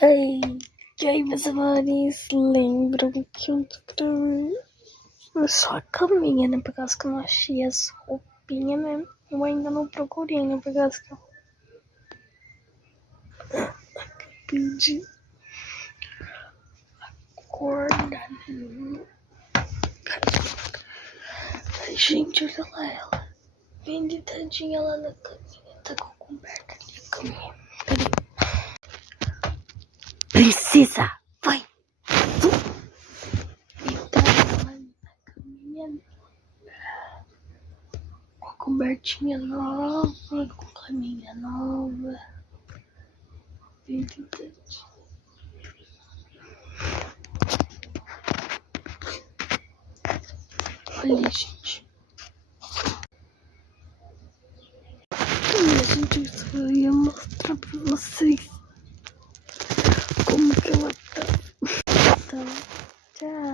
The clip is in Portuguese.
Ai, e aí, meus amores, lembram que eu gravei só a caminha, né? Por causa que eu não achei as roupinhas, né? Eu ainda não procurei, né? Por causa que eu pedi acordar, né? Ai, gente, olha lá ela. Bem deitadinha lá na caminha. Tá com a coberta ali a caminha. Peraí. Princesa, vai! Deitada lá na caminha. Com a cobertinha nova, com a caminha nova. Bem deitadinha. Olha, gente. Gente, eu só ia mostrar pra vocês como que ela tá. Então, tchau.